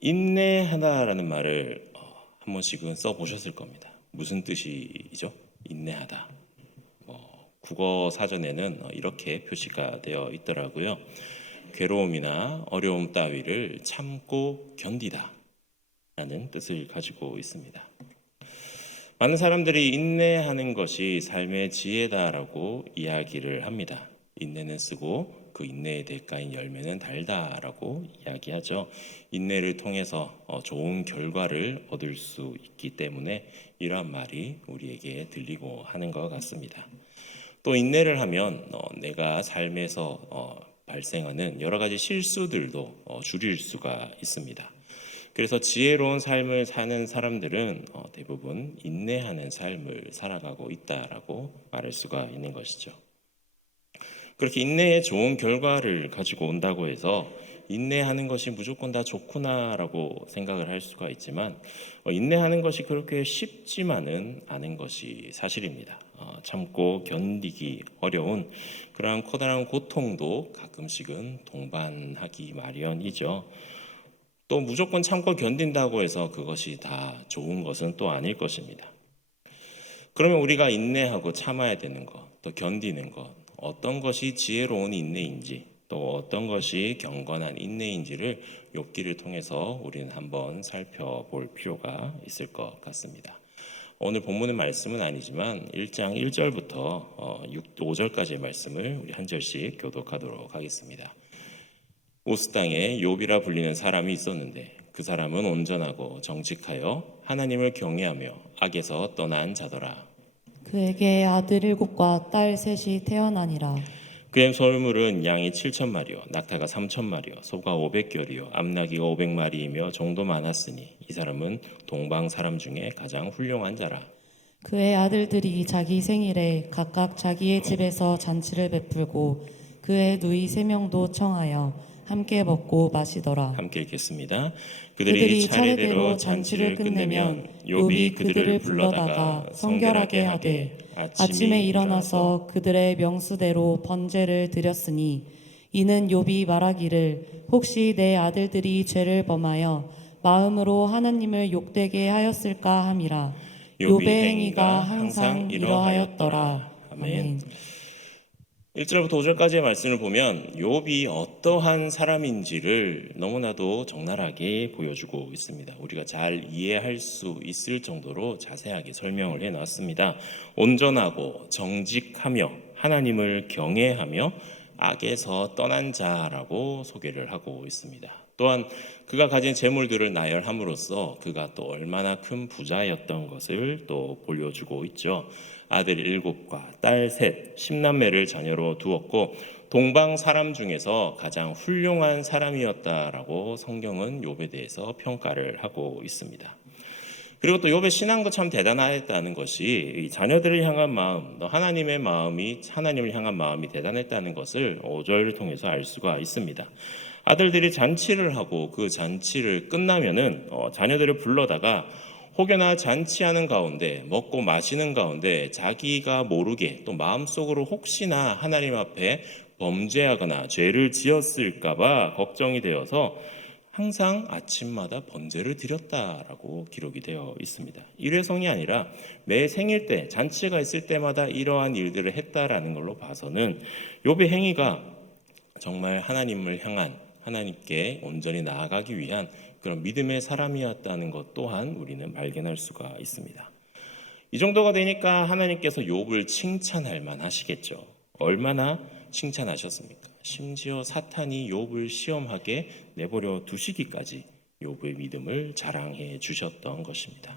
인내하다라는 말을 한 번씩은 써보셨을 겁니다. 무슨 뜻이죠? 인내하다. 국어 사전에는 이렇게 표시가 되어 있더라고요. 괴로움이나 어려움 따위를 참고 견디다 라는 뜻을 가지고 있습니다. 많은 사람들이 인내하는 것이 삶의 지혜다라고 이야기를 합니다. 인내는 쓰고 그 인내의 대가인 열매는 달다라고 이야기하죠. 인내를 통해서 좋은 결과를 얻을 수 있기 때문에 이러한 말이 우리에게 들리고 하는 것 같습니다. 또 인내를 하면 내가 삶에서 발생하는 여러 가지 실수들도 줄일 수가 있습니다. 그래서 지혜로운 삶을 사는 사람들은 대부분 인내하는 삶을 살아가고 있다라고 말할 수가 있는 것이죠. 그렇게 인내의 좋은 결과를 가지고 온다고 해서 인내하는 것이 무조건 다 좋구나라고 생각을 할 수가 있지만 인내하는 것이 그렇게 쉽지만은 않은 것이 사실입니다. 참고 견디기 어려운 그러한 커다란 고통도 가끔씩은 동반하기 마련이죠. 또 무조건 참고 견딘다고 해서 그것이 다 좋은 것은 또 아닐 것입니다. 그러면 우리가 인내하고 참아야 되는 것, 또 견디는 것, 어떤 것이 지혜로운 인내인지, 또 어떤 것이 경건한 인내인지를 욥기를 통해서 우리는 한번 살펴볼 필요가 있을 것 같습니다. 오늘 본문의 말씀은 아니지만 1장 1절부터 5절까지의 말씀을 우리 한 절씩 교독하도록 하겠습니다. 우스 땅에 욥이라 불리는 사람이 있었는데 그 사람은 온전하고 정직하여 하나님을 경외하며 악에서 떠난 자더라. 그에게 아들 7과 딸 3이 태어나니라. 그의 소유물은 양이 7,000마리요 낙타가 3,000마리요 소가 500결이요 암나귀가 500마리이며 종도 많았으니 이 사람은 동방 사람 중에 가장 훌륭한 자라. 그의 아들들이 자기 생일에 각각 자기의 집에서 잔치를 베풀고 그의 누이 3명도 청하여 함께 먹고 마시더라. 함께 읽겠습니다. 그들이 차례대로 잔치를 끝내면 욥이 그들을 불러다가 성결하게 하되 아침에 일어나서 그들의 명수대로 번제를 드렸으니 이는 욥이 말하기를 혹시 내 아들들이 죄를 범하여 마음으로 하나님을 욕되게 하였을까 함이라. 욥의 행위가 항상 이러하였더라. 아멘. 1절부터 5절까지의 말씀을 보면 욥이 어떠한 사람인지를 너무나도 적나라하게 보여주고 있습니다. 우리가 잘 이해할 수 있을 정도로 자세하게 설명을 해놨습니다. 온전하고 정직하며 하나님을 경외하며 악에서 떠난 자라고 소개를 하고 있습니다. 또한 그가 가진 재물들을 나열함으로써 그가 또 얼마나 큰 부자였던 것을 또 보여주고 있죠. 아들 7과 딸 3, 10남매를 자녀로 두었고 동방 사람 중에서 가장 훌륭한 사람이었다라고 성경은 욥에 대해서 평가를 하고 있습니다. 그리고 또 욥의 신앙도 참 대단했다는 것이 자녀들을 향한 마음, 하나님의 마음이 하나님을 향한 마음이 대단했다는 것을 5절을 통해서 알 수가 있습니다. 아들들이 잔치를 하고 그 잔치를 끝나면은 자녀들을 불러다가 혹여나 잔치하는 가운데 먹고 마시는 가운데 자기가 모르게 또 마음속으로 혹시나 하나님 앞에 범죄하거나 죄를 지었을까봐 걱정이 되어서 항상 아침마다 번제를 드렸다라고 기록이 되어 있습니다. 일회성이 아니라 매 생일 때 잔치가 있을 때마다 이러한 일들을 했다라는 걸로 봐서는 욥의 행위가 정말 하나님을 향한 하나님께 온전히 나아가기 위한 그런 믿음의 사람이었다는 것 또한 우리는 발견할 수가 있습니다. 이 정도가 되니까 하나님께서 욥을 칭찬할 만하시겠죠. 얼마나 칭찬하셨습니까? 심지어 사탄이 욥을 시험하게 내버려 두시기까지 욥의 믿음을 자랑해 주셨던 것입니다.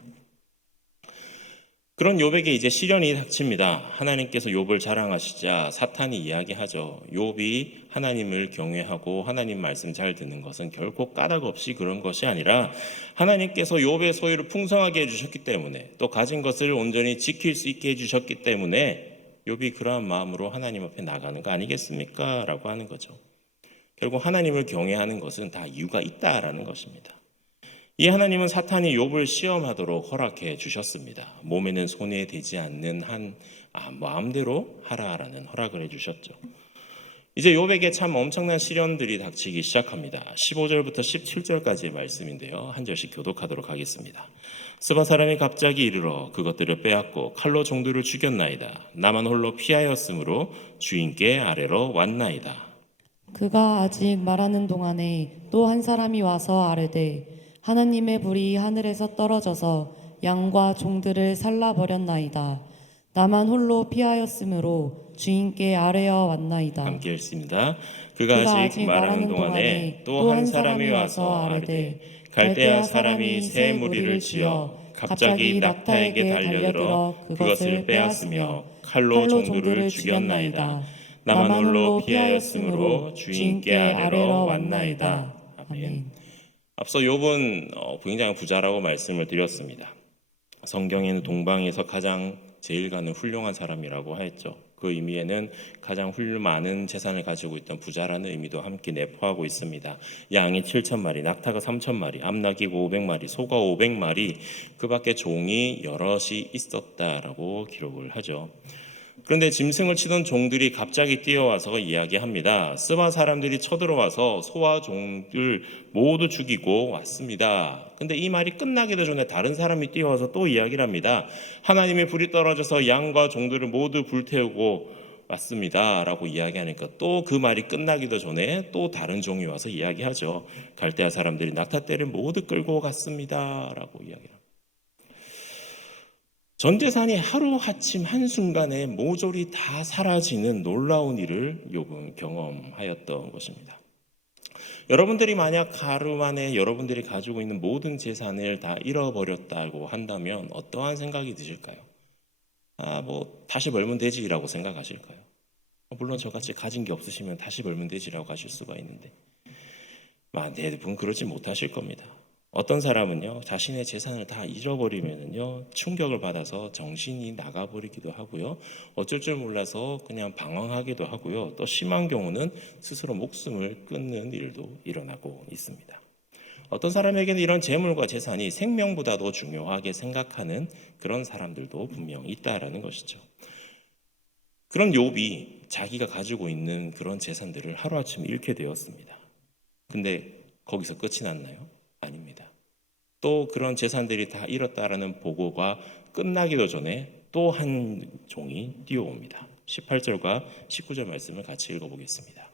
그런 욥에게 이제 시련이 닥칩니다. 하나님께서 욥을 자랑하시자 사탄이 이야기하죠. 욥이 하나님을 경외하고 하나님 말씀 잘 듣는 것은 결코 까닭 없이 그런 것이 아니라 하나님께서 욥의 소유를 풍성하게 해주셨기 때문에 또 가진 것을 온전히 지킬 수 있게 해주셨기 때문에 욥이 그러한 마음으로 하나님 앞에 나가는 거 아니겠습니까? 라고 하는 거죠. 결국 하나님을 경외하는 것은 다 이유가 있다라는 것입니다. 이 하나님은 사탄이 욥을 시험하도록 허락해 주셨습니다. 몸에는 손에 대지 않는 한 마음대로 하라라는 허락을 해주셨죠. 이제 욥에게 참 엄청난 시련들이 닥치기 시작합니다. 15절부터 17절까지의 말씀인데요. 한 절씩 교독하도록 하겠습니다. 스바 사람이 갑자기 이르러 그것들을 빼앗고 칼로 종들을 죽였나이다. 나만 홀로 피하였으므로 주인께 아래로 왔나이다. 그가 아직 말하는 동안에 또 한 사람이 와서 아뢰되 하나님의 불이 하늘에서 떨어져서 양과 종들을 살라버렸나이다. 나만 홀로 피하였으므로 주인께 아뢰어 왔나이다. 함께 읽습니다. 그가 아직 말하는 동안에 또 한 사람이 와서 아뢰되 갈대아 사람이 새 무리를 지어 갑자기 낙타에게 달려들어 그것을 빼앗으며 칼로 종들을 죽였나이다. 나만 홀로 피하였으므로 주인께 아뢰러 왔나이다. 아멘. 앞서 욥은 굉장히 부자라고 말씀을 드렸습니다. 성경에는 동방에서 가장 제일 가는 훌륭한 사람이라고 하였죠. 그 의미에는 가장 많은 재산을 가지고 있던 부자라는 의미도 함께 내포하고 있습니다. 양이 7,000마리, 낙타가 3,000마리, 암나귀가 500마리, 소가 500마리, 그 밖에 종이 여럿이 있었다라고 기록을 하죠. 그런데 짐승을 치던 종들이 갑자기 뛰어와서 이야기합니다. 스바 사람들이 쳐들어와서 소와 종들 모두 죽이고 왔습니다. 근데 이 말이 끝나기도 전에 다른 사람이 뛰어와서 또 이야기를 합니다. 하나님의 불이 떨어져서 양과 종들을 모두 불태우고 왔습니다 라고 이야기하니까 또 그 말이 끝나기도 전에 또 다른 종이 와서 이야기하죠. 갈대아 사람들이 낙타떼를 모두 끌고 갔습니다 라고 이야기합니다. 전 재산이 하루아침 한순간에 모조리 다 사라지는 놀라운 일을 욥은 경험하였던 것입니다. 여러분들이 만약 하루 만에 여러분들이 가지고 있는 모든 재산을 다 잃어버렸다고 한다면 어떠한 생각이 드실까요? 다시 벌면 되지라고 생각하실까요? 물론 저같이 가진 게 없으시면 다시 벌면 되지라고 하실 수가 있는데 대부분 그러지 못하실 겁니다. 어떤 사람은요, 자신의 재산을 다 잃어버리면요, 충격을 받아서 정신이 나가버리기도 하고요, 어쩔 줄 몰라서 그냥 방황하기도 하고요, 또 심한 경우는 스스로 목숨을 끊는 일도 일어나고 있습니다. 어떤 사람에게는 이런 재물과 재산이 생명보다도 중요하게 생각하는 그런 사람들도 분명 있다라는 것이죠. 그런 욥이 자기가 가지고 있는 그런 재산들을 하루아침에 잃게 되었습니다. 근데 거기서 끝이 났나요? 아닙니다. 또 그런 재산들이 다 잃었다라는 보고가 끝나기도 전에 또 한 종이 뛰어옵니다. 18절과 19절 말씀을 같이 읽어보겠습니다.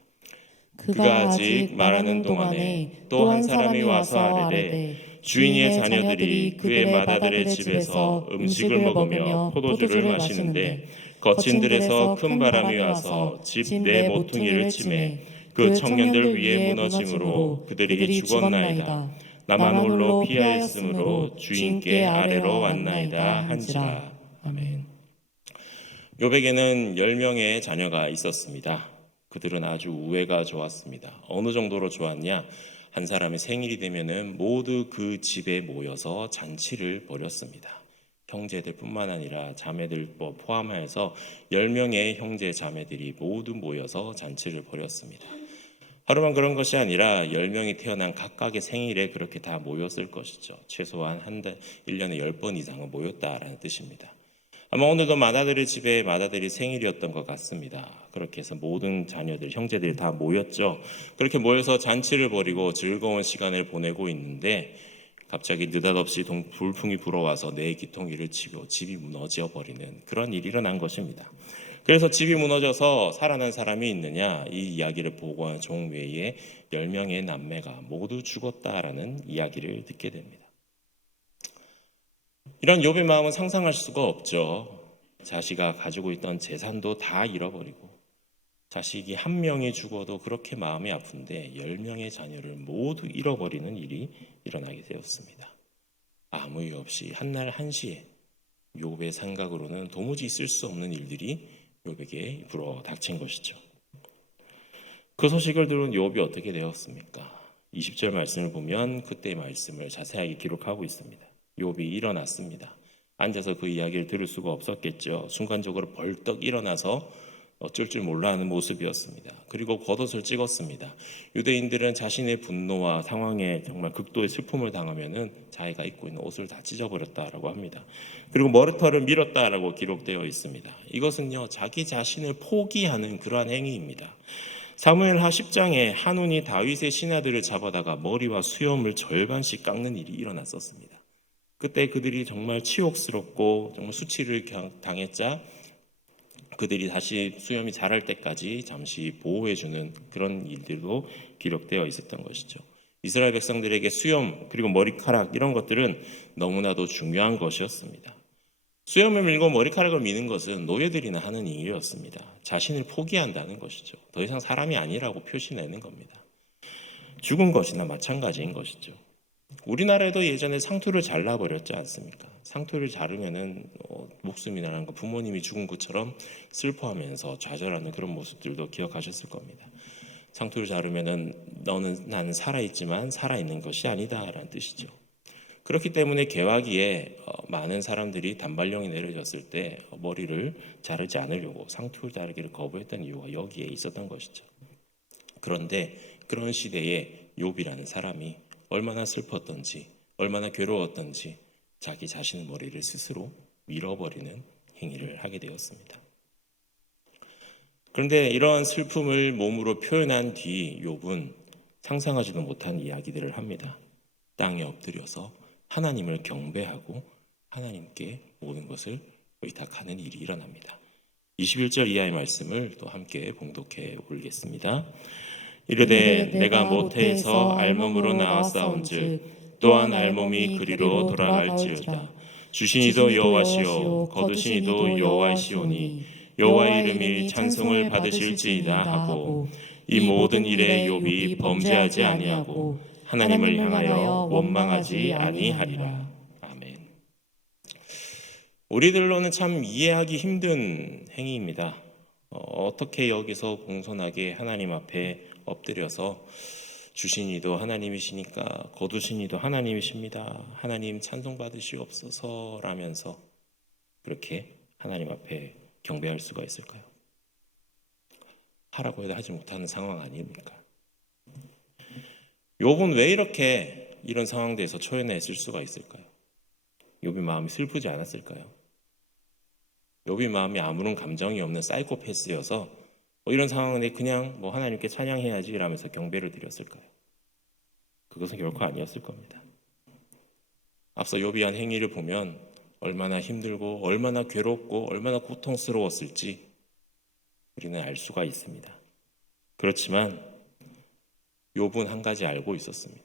그가 아직 말하는 동안에 또 한 사람이 와서 아뢰되 주인의 자녀들이 그의 맏아들의 집에서 음식을 먹으며 포도주를 마시는데 거친 들에서 큰 바람이 와서 집 내 모퉁이를 치매 그 청년들 위에 무너짐으로 그들이 죽었나이다. 나만 홀로 피하였으므로 주인께 아래로 왔나이다 한지라. 아멘. 욥에게는 10명의 자녀가 있었습니다. 그들은 아주 우애가 좋았습니다. 어느 정도로 좋았냐? 한 사람의 생일이 되면은 모두 그 집에 모여서 잔치를 벌였습니다. 형제들 뿐만 아니라 자매들 포함하여서 10명의 형제 자매들이 모두 모여서 잔치를 벌였습니다. 하루만 그런 것이 아니라 10명이 태어난 각각의 생일에 그렇게 다 모였을 것이죠. 최소한 1년에 10번 이상은 모였다라는 뜻입니다. 아마 오늘도 맏아들의 집에 맏아들이 생일이었던 것 같습니다. 그렇게 해서 모든 자녀들, 형제들이 다 모였죠. 그렇게 모여서 잔치를 벌이고 즐거운 시간을 보내고 있는데 갑자기 느닷없이 돌풍이 불어와서 내 기통이를 치고 집이 무너져 버리는 그런 일이 일어난 것입니다. 그래서 집이 무너져서 살아난 사람이 있느냐, 이 이야기를 보고한 종 외에 10명의 남매가 모두 죽었다라는 이야기를 듣게 됩니다. 이런 욥의 마음은 상상할 수가 없죠. 자식이 가지고 있던 재산도 다 잃어버리고 자식이 한 명이 죽어도 그렇게 마음이 아픈데 10명의 자녀를 모두 잃어버리는 일이 일어나게 되었습니다. 아무 이유 없이 한날 한시에 욥의 생각으로는 도무지 있을 수 없는 일들이 욥에게 불어 닥친 것이죠. 그 소식을 들은 욥이 어떻게 되었습니까? 20절 말씀을 보면 그때의 말씀을 자세하게 기록하고 있습니다. 욥이 일어났습니다. 앉아서 그 이야기를 들을 수가 없었겠죠. 순간적으로 벌떡 일어나서 어쩔 줄 몰라 하는 모습이었습니다. 그리고 겉옷을 찍었습니다. 유대인들은 자신의 분노와 상황에 정말 극도의 슬픔을 당하면은 자기가 입고 있는 옷을 다 찢어버렸다라고 합니다. 그리고 머리털을 밀었다라고 기록되어 있습니다. 이것은요, 자기 자신을 포기하는 그러한 행위입니다. 사무엘하 10장에 한운이 다윗의 신하들을 잡아다가 머리와 수염을 절반씩 깎는 일이 일어났었습니다. 그때 그들이 정말 치욕스럽고 정말 수치를 당했자 그들이 다시 수염이 자랄 때까지 잠시 보호해주는 그런 일들도 기록되어 있었던 것이죠. 이스라엘 백성들에게 수염 그리고 머리카락 이런 것들은 너무나도 중요한 것이었습니다. 수염을 밀고 머리카락을 미는 것은 노예들이나 하는 일이었습니다. 자신을 포기한다는 것이죠. 더 이상 사람이 아니라고 표시내는 겁니다. 죽은 것이나 마찬가지인 것이죠. 우리나라에도 예전에 상투를 잘라버렸지 않습니까? 상투를 자르면은 목숨이 나는 거 부모님이 죽은 것처럼 슬퍼하면서 좌절하는 그런 모습들도 기억하셨을 겁니다. 상투를 자르면은 나는 살아있지만 살아있는 것이 아니다라는 뜻이죠. 그렇기 때문에 개화기에 많은 사람들이 단발령이 내려졌을 때 머리를 자르지 않으려고 상투를 자르기를 거부했던 이유가 여기에 있었던 것이죠. 그런데 그런 시대에 욥이라는 사람이 얼마나 슬펐던지 얼마나 괴로웠던지 자기 자신의 머리를 스스로 밀어버리는 행위를 하게 되었습니다. 그런데 이러한 슬픔을 몸으로 표현한 뒤 욥은 상상하지도 못한 이야기들을 합니다. 땅에 엎드려서 하나님을 경배하고 하나님께 모든 것을 의탁하는 일이 일어납니다. 21절 이하의 말씀을 또 함께 봉독해 올리겠습니다. 이르되 내가 모태에서 알몸으로 나왔사온즉 또한 알몸이 그리로 돌아갈지어다. 주신 이도 여호와시요 거두신 이도 여호와시오니 여호와의 이름이 찬송을 받으실지이다 하고 이 모든 일에 욥이 범죄하지 아니하고 하나님을 향하여 원망하지 아니하리라. 아멘. 우리들로는 참 이해하기 힘든 행위입니다. 어떻게 여기서 공손하게 하나님 앞에 엎드려서 주신 이도 하나님이시니까 거두신 이도 하나님이십니다. 하나님 찬송 받으시옵소서 라면서 그렇게 하나님 앞에 경배할 수가 있을까요? 하라고 해도 하지 못하는 상황 아닙니까? 욥은 왜 이렇게 이런 상황에서 초연했을 수가 있을까요? 욥의 마음이 슬프지 않았을까요? 욥의 마음이 아무런 감정이 없는 사이코패스여서 이런 상황에 그냥 하나님께 찬양해야지 라면서 경배를 드렸을까요? 그것은 결코 아니었을 겁니다. 앞서 욥이 한 행위를 보면 얼마나 힘들고 얼마나 괴롭고 얼마나 고통스러웠을지 우리는 알 수가 있습니다. 그렇지만 욥은 한 가지 알고 있었습니다.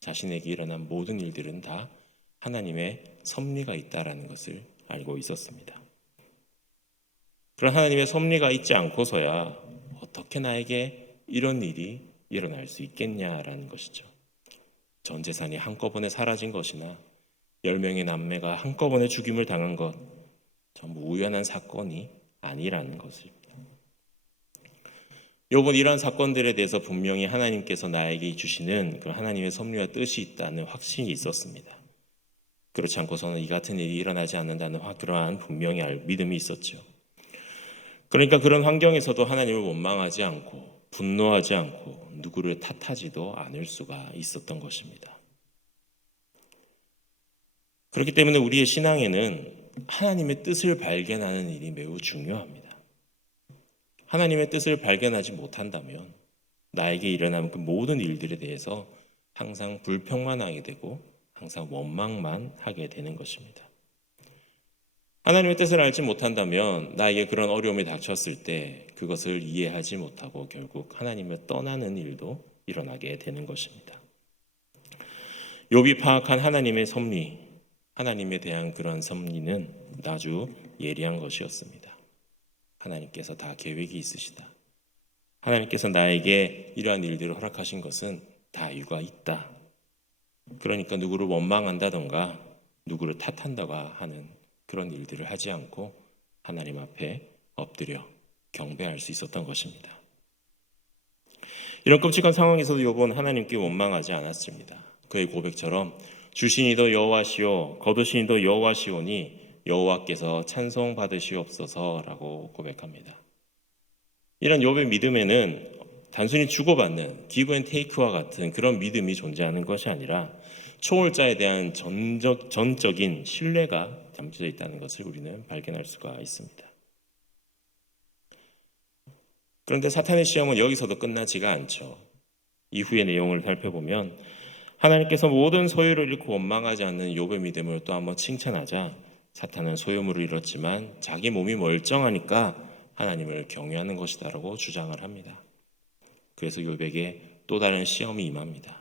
자신에게 일어난 모든 일들은 다 하나님의 섭리가 있다라는 것을 알고 있었습니다. 그런 하나님의 섭리가 있지 않고서야 어떻게 나에게 이런 일이 일어날 수 있겠냐라는 것이죠. 전 재산이 한꺼번에 사라진 것이나 10명의 남매가 한꺼번에 죽임을 당한 것 전부 우연한 사건이 아니라는 것을. 욥은 이런 사건들에 대해서 분명히 하나님께서 나에게 주시는 그 하나님의 섭리와 뜻이 있다는 확신이 있었습니다. 그렇지 않고서는 이 같은 일이 일어나지 않는다는 그러한 분명히 믿음이 있었죠. 그러니까 그런 환경에서도 하나님을 원망하지 않고 분노하지 않고 누구를 탓하지도 않을 수가 있었던 것입니다. 그렇기 때문에 우리의 신앙에는 하나님의 뜻을 발견하는 일이 매우 중요합니다. 하나님의 뜻을 발견하지 못한다면 나에게 일어나는 그 모든 일들에 대해서 항상 불평만 하게 되고 항상 원망만 하게 되는 것입니다. 하나님의 뜻을 알지 못한다면 나에게 그런 어려움이 닥쳤을 때 그것을 이해하지 못하고 결국 하나님을 떠나는 일도 일어나게 되는 것입니다. 욥이 파악한 하나님의 섭리, 하나님에 대한 그런 섭리는 아주 예리한 것이었습니다. 하나님께서 다 계획이 있으시다. 하나님께서 나에게 이러한 일들을 허락하신 것은 다 이유가 있다. 그러니까 누구를 원망한다던가 누구를 탓한다가 하는 그런 일들을 하지 않고 하나님 앞에 엎드려 경배할 수 있었던 것입니다. 이런 끔찍한 상황에서도 욥은 하나님께 원망하지 않았습니다. 그의 고백처럼 주신 이도 여호와시오 거두신 이도 여호와시오니 여호와께서 찬송 받으시옵소서라고 고백합니다. 이런 욥의 믿음에는 단순히 주고받는 기브 앤 테이크와 같은 그런 믿음이 존재하는 것이 아니라 초월자에 대한 전적인 신뢰가 담겨져 있다는 것을 우리는 발견할 수가 있습니다. 그런데 사탄의 시험은 여기서도 끝나지가 않죠. 이후의 내용을 살펴보면 하나님께서 모든 소유를 잃고 원망하지 않는 욥의 믿음을 또 한번 칭찬하자 사탄은 소유물을 잃었지만 자기 몸이 멀쩡하니까 하나님을 경외하는 것이다라고 주장을 합니다. 그래서 욥에게 또 다른 시험이 임합니다.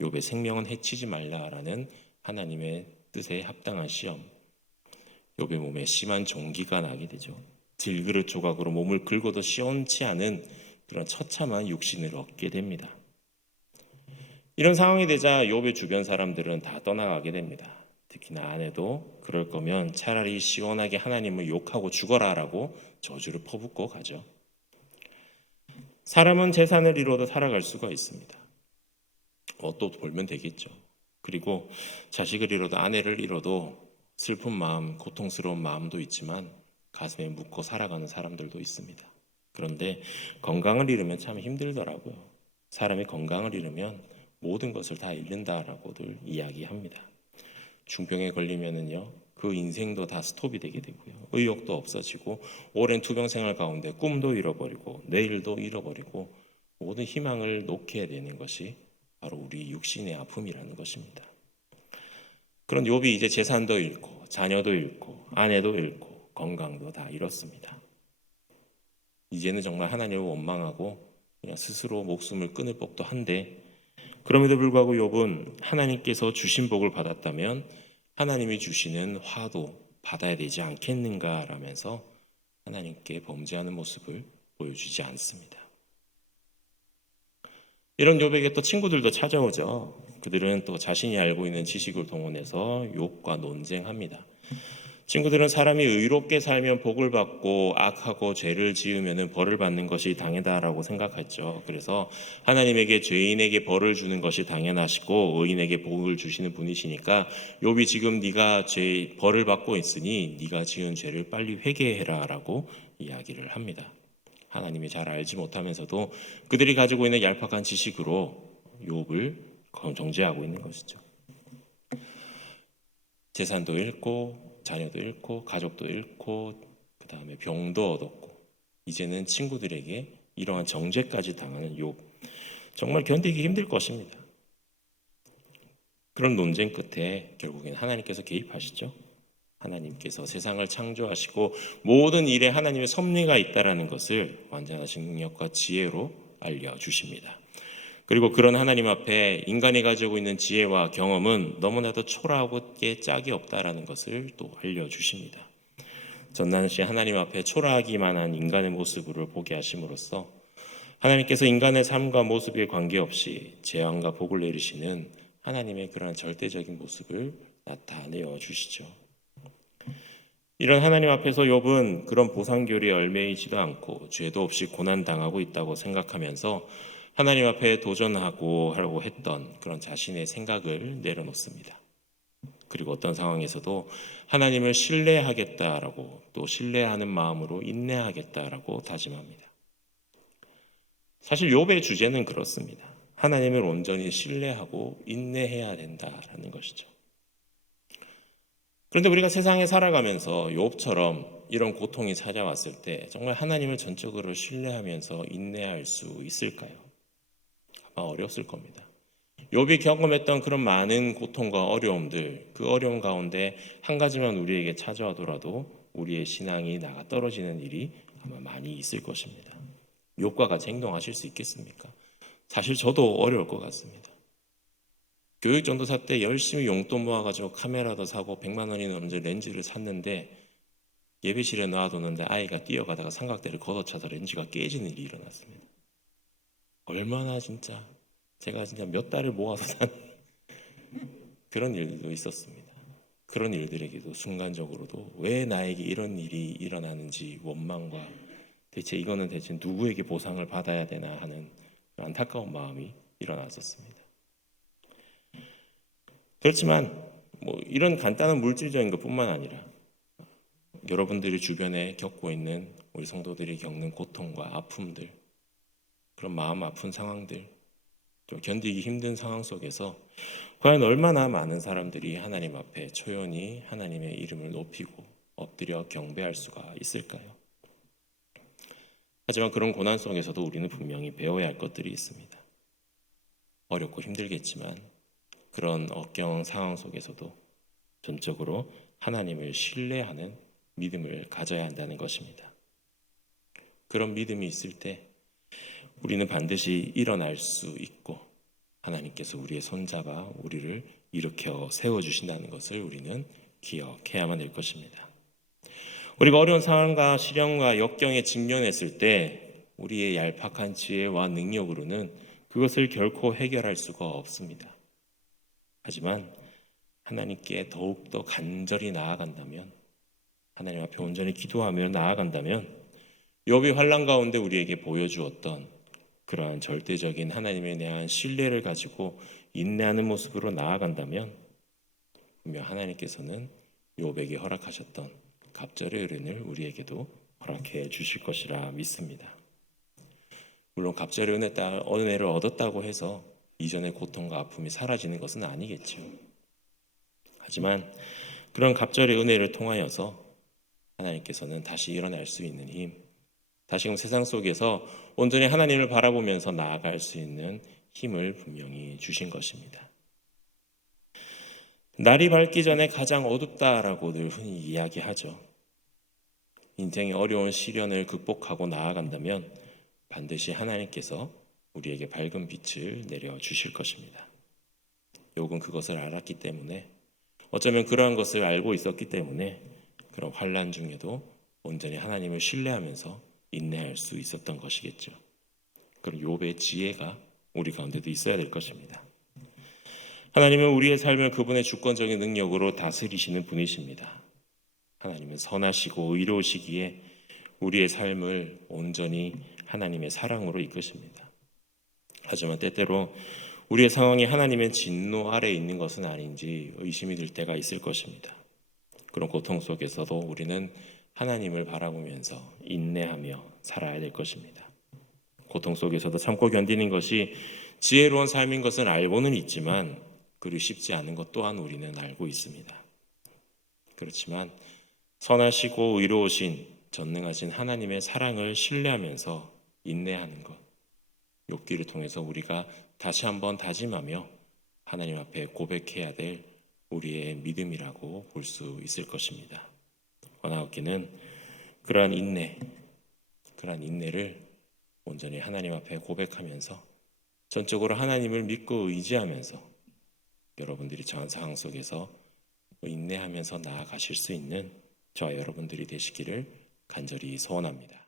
욥의 생명은 해치지 말라라는 하나님의 뜻에 합당한 시험. 욥의 몸에 심한 종기가 나게 되죠. 질그릇 조각으로 몸을 긁어도 시원치 않은 그런 처참한 육신을 얻게 됩니다. 이런 상황이 되자 욥의 주변 사람들은 다 떠나가게 됩니다. 특히나 아내도 그럴 거면 차라리 시원하게 하나님을 욕하고 죽어라라고 저주를 퍼붓고 가죠. 사람은 재산을 잃어도 살아갈 수가 있습니다. 또 벌면 되겠죠. 그리고 자식을 잃어도 아내를 잃어도 슬픈 마음, 고통스러운 마음도 있지만 가슴에 묻고 살아가는 사람들도 있습니다. 그런데 건강을 잃으면 참 힘들더라고요. 사람이 건강을 잃으면 모든 것을 다 잃는다라고들 이야기합니다. 중병에 걸리면은요, 그 인생도 다 스톱이 되게 되고요. 의욕도 없어지고 오랜 투병 생활 가운데 꿈도 잃어버리고 내일도 잃어버리고 모든 희망을 놓게 되는 것이 바로 우리 육신의 아픔이라는 것입니다. 그런 욥이 이제 재산도 잃고 자녀도 잃고 아내도 잃고 건강도 다 잃었습니다. 이제는 정말 하나님을 원망하고 그냥 스스로 목숨을 끊을 법도 한데 그럼에도 불구하고 욥은 하나님께서 주신 복을 받았다면 하나님이 주시는 화도 받아야 되지 않겠는가라면서 하나님께 범죄하는 모습을 보여주지 않습니다. 이런 욥에게 또 친구들도 찾아오죠. 그들은 또 자신이 알고 있는 지식을 동원해서 욥과 논쟁합니다. 친구들은 사람이 의롭게 살면 복을 받고 악하고 죄를 지으면 벌을 받는 것이 당연하다라고 생각했죠. 그래서 하나님에게 죄인에게 벌을 주는 것이 당연하시고 의인에게 복을 주시는 분이시니까 욥이 지금 네가 벌을 받고 있으니 네가 지은 죄를 빨리 회개해라라고 이야기를 합니다. 하나님이 잘 알지 못하면서도 그들이 가지고 있는 얄팍한 지식으로 욥을 정죄하고 있는 것이죠. 재산도 잃고 자녀도 잃고 가족도 잃고 그 다음에 병도 얻었고 이제는 친구들에게 이러한 정죄까지 당하는 욥, 정말 견디기 힘들 것입니다. 그런 논쟁 끝에 결국엔 하나님께서 개입하시죠. 하나님께서 세상을 창조하시고 모든 일에 하나님의 섭리가 있다라는 것을 완전하신 능력과 지혜로 알려주십니다. 그리고 그런 하나님 앞에 인간이 가지고 있는 지혜와 경험은 너무나도 초라하고 짝이 없다라는 것을 또 알려주십니다. 전난시 하나님 앞에 초라하기만 한 인간의 모습을 보게 하심으로써 하나님께서 인간의 삶과 모습에 관계없이 재앙과 복을 내리시는 하나님의 그런 절대적인 모습을 나타내어 주시죠. 이런 하나님 앞에서 욥은 그런 보상교리에 얽매이지도 않고 죄도 없이 고난당하고 있다고 생각하면서 하나님 앞에 도전하고 하려고 했던 그런 자신의 생각을 내려놓습니다. 그리고 어떤 상황에서도 하나님을 신뢰하겠다라고 또 신뢰하는 마음으로 인내하겠다라고 다짐합니다. 사실 욥의 주제는 그렇습니다. 하나님을 온전히 신뢰하고 인내해야 된다라는 것이죠. 그런데 우리가 세상에 살아가면서 욥처럼 이런 고통이 찾아왔을 때 정말 하나님을 전적으로 신뢰하면서 인내할 수 있을까요? 아마 어렵을 겁니다. 욥이 경험했던 그런 많은 고통과 어려움들, 그 어려움 가운데 한 가지만 우리에게 찾아오더라도 우리의 신앙이 나가 떨어지는 일이 아마 많이 있을 것입니다. 욥과 같이 행동하실 수 있겠습니까? 사실 저도 어려울 것 같습니다. 교육 전도사 때 열심히 용돈 모아가지고 카메라도 사고 100만 원이 넘는 렌즈를 샀는데 예배실에 놔뒀는데 아이가 뛰어가다가 삼각대를 걷어차서 렌즈가 깨지는 일이 일어났습니다. 얼마나 진짜 제가 진짜 몇 달을 모아서 산 그런 일도 있었습니다. 그런 일들에게도 순간적으로도 왜 나에게 이런 일이 일어나는지 원망과 대체 이거는 대체 누구에게 보상을 받아야 되나 하는 안타까운 마음이 일어났었습니다. 그렇지만 이런 간단한 물질적인 것뿐만 아니라 여러분들이 주변에 겪고 있는 우리 성도들이 겪는 고통과 아픔들, 그런 마음 아픈 상황들, 좀 견디기 힘든 상황 속에서 과연 얼마나 많은 사람들이 하나님 앞에 초연히 하나님의 이름을 높이고 엎드려 경배할 수가 있을까요? 하지만 그런 고난 속에서도 우리는 분명히 배워야 할 것들이 있습니다. 어렵고 힘들겠지만 그런 역경 상황 속에서도 전적으로 하나님을 신뢰하는 믿음을 가져야 한다는 것입니다. 그런 믿음이 있을 때 우리는 반드시 일어날 수 있고 하나님께서 우리의 손잡아 우리를 일으켜 세워주신다는 것을 우리는 기억해야만 될 것입니다. 우리가 어려운 상황과 시련과 역경에 직면했을 때 우리의 얄팍한 지혜와 능력으로는 그것을 결코 해결할 수가 없습니다. 하지만 하나님께 더욱더 간절히 나아간다면, 하나님 앞에 온전히 기도하며 나아간다면 욥이 환난 가운데 우리에게 보여주었던 그러한 절대적인 하나님에 대한 신뢰를 가지고 인내하는 모습으로 나아간다면 분명 하나님께서는 욥에게 허락하셨던 갑절의 은혜를 우리에게도 허락해 주실 것이라 믿습니다. 물론 갑절의 은혜를 얻었다고 해서 이전의 고통과 아픔이 사라지는 것은 아니겠죠. 하지만 그런 갑절의 은혜를 통하여서 하나님께서는 다시 일어날 수 있는 힘, 다시금 세상 속에서 온전히 하나님을 바라보면서 나아갈 수 있는 힘을 분명히 주신 것입니다. 날이 밝기 전에 가장 어둡다라고 늘 흔히 이야기하죠. 인생의 어려운 시련을 극복하고 나아간다면 반드시 하나님께서 우리에게 밝은 빛을 내려 주실 것입니다. 욥은 그것을 알았기 때문에, 어쩌면 그러한 것을 알고 있었기 때문에 그런 환난 중에도 온전히 하나님을 신뢰하면서 인내할 수 있었던 것이겠죠. 그런 욥의 지혜가 우리 가운데도 있어야 될 것입니다. 하나님은 우리의 삶을 그분의 주권적인 능력으로 다스리시는 분이십니다. 하나님은 선하시고 의로우시기에 우리의 삶을 온전히 하나님의 사랑으로 이끄십니다. 하지만 때때로 우리의 상황이 하나님의 진노 아래에 있는 것은 아닌지 의심이 들 때가 있을 것입니다. 그런 고통 속에서도 우리는 하나님을 바라보면서 인내하며 살아야 될 것입니다. 고통 속에서도 참고 견디는 것이 지혜로운 삶인 것은 알고는 있지만 그리 쉽지 않은 것 또한 우리는 알고 있습니다. 그렇지만 선하시고 의로우신 전능하신 하나님의 사랑을 신뢰하면서 인내하는 것, 욥기를 통해서 우리가 다시 한번 다짐하며 하나님 앞에 고백해야 될 우리의 믿음이라고 볼 수 있을 것입니다. 원하옵기는 그러한 인내를 온전히 하나님 앞에 고백하면서 전적으로 하나님을 믿고 의지하면서 여러분들이 처한 상황 속에서 인내하면서 나아가실 수 있는 저와 여러분들이 되시기를 간절히 소원합니다.